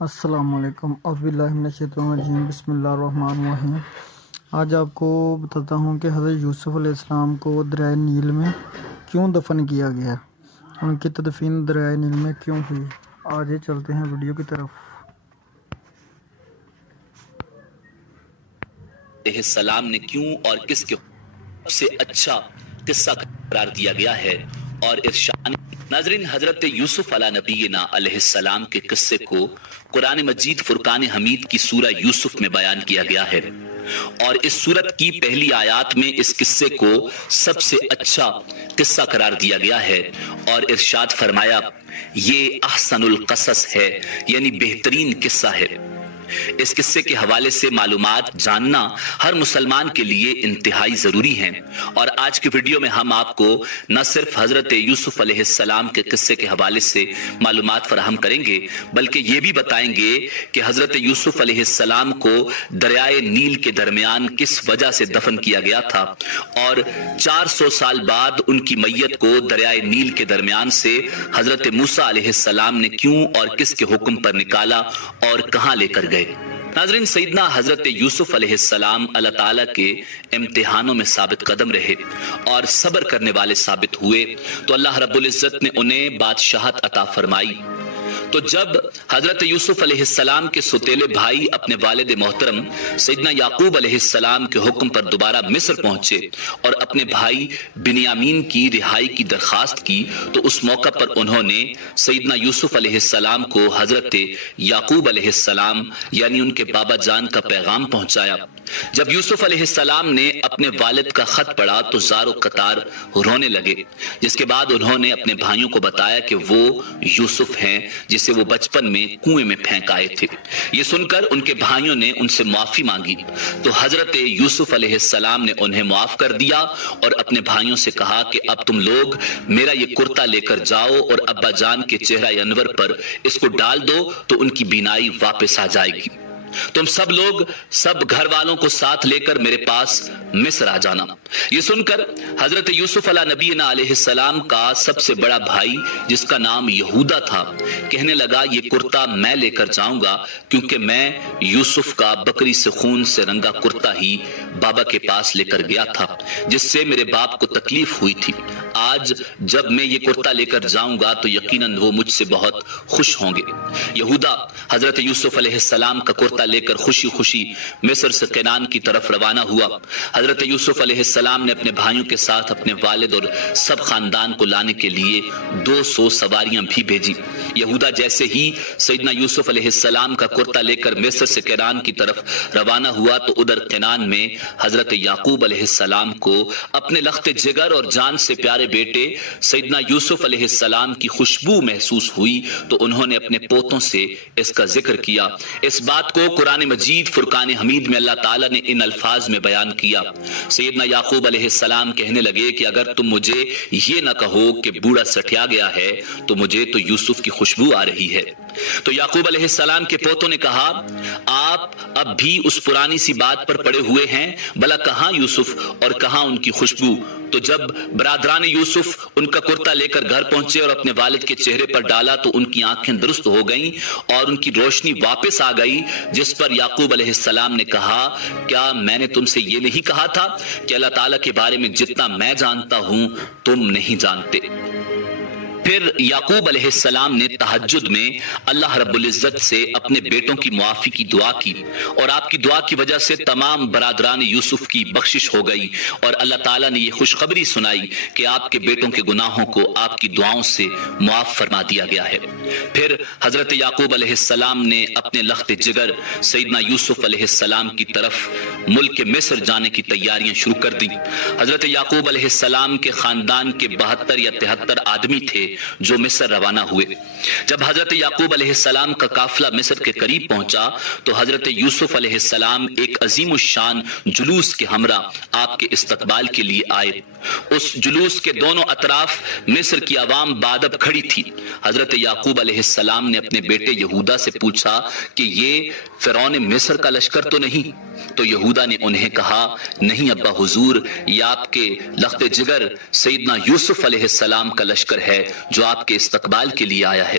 السلام علیکم، اعوذ باللہ من الشیطان الرجیم، بسم اللہ الرحمن الرحیم۔ آج آپ کو بتاتا ہوں کہ حضرت یوسف علیہ السلام کو دریائے نیل میں کیوں دفن کیا گیا، ان کی تدفین دریائے نیل میں کیوں ہوئی۔ آج چلتے ہیں ویڈیو کی طرف۔ علیہ السلام نے کیوں اور کس کے سے اچھا قصہ قرار دیا گیا ہے اور ارشاد۔ ناظرین، حضرت یوسف علیہ نبینا علیہ السلام کے قصے کو قرآن مجید فرقان حمید کی سورہ یوسف میں بیان کیا گیا ہے، اور اس سورت کی پہلی آیات میں اس قصے کو سب سے اچھا قصہ قرار دیا گیا ہے اور ارشاد فرمایا یہ احسن القصص ہے، یعنی بہترین قصہ ہے۔ اس قصے کے حوالے سے معلومات جاننا ہر مسلمان کے لیے انتہائی ضروری ہے، اور آج کی ویڈیو میں ہم آپ کو نہ صرف حضرت یوسف علیہ السلام کے قصے کے حوالے سے معلومات فراہم کریں گے، بلکہ یہ بھی بتائیں گے کہ حضرت یوسف علیہ السلام کو دریائے نیل کے درمیان کس وجہ سے دفن کیا گیا تھا، اور 400 سال بعد ان کی میت کو دریائے نیل کے درمیان سے حضرت موسیٰ علیہ السلام نے کیوں اور کس کے حکم پر نکالا اور کہاں لے کر گئے۔ ناظرین، سیدنا حضرت یوسف علیہ السلام اللہ تعالیٰ کے امتحانوں میں ثابت قدم رہے اور صبر کرنے والے ثابت ہوئے، تو اللہ رب العزت نے انہیں بادشاہت عطا فرمائی۔ تو جب حضرت یوسف علیہ السلام کے ستیلے بھائی اپنے والد محترم سیدنا یعقوب علیہ السلام کے حکم پر دوبارہ مصر پہنچے اور اپنے بھائی بنیامین کی رہائی کی درخواست کی، تو اس موقع پر انہوں نے سیدنا یوسف علیہ السلام کو حضرت یعقوب علیہ السلام یعنی ان کے بابا جان کا پیغام پہنچایا۔ جب یوسف علیہ السلام نے اپنے والد کا خط پڑھا تو زار و قطار رونے لگے، جس کے بعد انہوں نے اپنے بھائیوں کو بتایا کہ وہ یوسف ہیں جسے وہ بچپن میں کنویں میں پھینک آئے تھے۔ یہ سن کر ان کے بھائیوں نے ان سے معافی مانگی، تو حضرت یوسف علیہ السلام نے انہیں معاف کر دیا اور اپنے بھائیوں سے کہا کہ اب تم لوگ میرا یہ کرتا لے کر جاؤ اور ابا جان کے چہرہ انور پر اس کو ڈال دو تو ان کی بینائی واپس آ جائے گی۔ تم سب لوگ سب گھر والوں کو ساتھ لے کر میرے پاس مصر آ جانا۔ یہ سن کر حضرت یوسف علیہ نبینا علیہ السلام کا سب سے بڑا بھائی جس کا نام یہودا تھا کہنے لگا یہ کرتا میں لے کر جاؤں گا، کیونکہ میں یوسف کا بکری سے خون سے رنگا کرتا ہی بابا کے پاس لے کر گیا تھا، جس سے میرے باپ کو تکلیف ہوئی تھی۔ آج جب میں یہ کرتا لے کر جاؤں گا تو یقیناً وہ مجھ سے بہت خوش ہوں گے۔ یہودا حضرت یوسف علیہ السلام کا کرتا لے کر خوشی خوشی مصر سے کنعان کی طرف روانہ ہوا۔ حضرت یوسف علیہ السلام نے اپنے بھائیوں کے ساتھ اپنے والد اور سب خاندان کو لانے کے لیے 200 سواریاں بھی بھیجی۔ یہودا جیسے ہی سیدنا یوسف علیہ السلام کا کرتا لے کر مصر سے کنعان کی طرف روانہ ہوا تو ادھر کنعان میں حضرت یعقوب علیہ السلام کو اپنے لخت جگر اور جان سے پیارے بیٹے سیدنا یوسف علیہ السلام کی خوشبو محسوس ہوئی، تو انہوں نے اپنے پوتوں سے اس کا ذکر کیا۔ اس بات کو قرآن مجید فرقان حمید میں اللہ تعالیٰ نے ان الفاظ میں بیان کیا۔ سیدنا یعقوب علیہ السلام کہنے لگے کہ اگر تم مجھے یہ نہ کہو کہ بوڑھا سٹیا گیا ہے تو مجھے تو یوسف کی خوشبو آ رہی ہے۔ تو یعقوب علیہ السلام کے پوتوں نے کہا آپ اب بھی اس پرانی سی بات پر پڑے ہوئے ہیں، بھلا کہاں یوسف اور کہاں ان کی خوشبو؟ تو جب برادران یوسف ان کا کرتا لے کر گھر پہنچے اور اپنے والد کے چہرے پر ڈالا تو ان کی آنکھیں درست ہو گئیں اور ان کی روشنی واپس آ گئی، جس پر یعقوب علیہ السلام نے کہا کیا میں نے تم سے یہ نہیں کہا تھا کہ اللہ تعالیٰ کے بارے میں جتنا میں جانتا ہوں تم نہیں جانتے؟ پھر یعقوب علیہ السلام نے تہجد میں اللہ رب العزت سے اپنے بیٹوں کی معافی کی دعا کی، اور آپ کی دعا کی وجہ سے تمام برادران یوسف کی بخشش ہو گئی، اور اللہ تعالیٰ نے یہ خوشخبری سنائی کہ آپ کے بیٹوں کے گناہوں کو آپ کی دعاؤں سے معاف فرما دیا گیا ہے۔ پھر حضرت یعقوب علیہ السلام نے اپنے لخت جگر سیدنا یوسف علیہ السلام کی طرف ملک مصر جانے کی تیاریاں شروع کر دیں۔ حضرت یعقوب علیہ السلام کے خاندان کے 72 یا 73 آدمی تھے جو مصر روانہ ہوئے۔ جب حضرت یعقوب علیہ السلام کا قافلہ مصر کے قریب پہنچا تو حضرت یوسف علیہ السلام ایک عظیم الشان جلوس کے ہمراہ آپ کے استقبال کے لیے آئے۔ اس جلوس کے دونوں اطراف مصر کی عوام بادب کھڑی تھی۔ حضرت یعقوب علیہ السلام نے اپنے بیٹے یہودا سے پوچھا کہ یہ فرعون مصر کا لشکر تو نہیں؟ تو یہودا نے انہیں کہا نہیں ابا حضور، یہ آپ کے لخت جگر سیدنا یوسف علیہ السلام کا لشکر ہے جو آپ کے استقبال کے لیے آیا ہے۔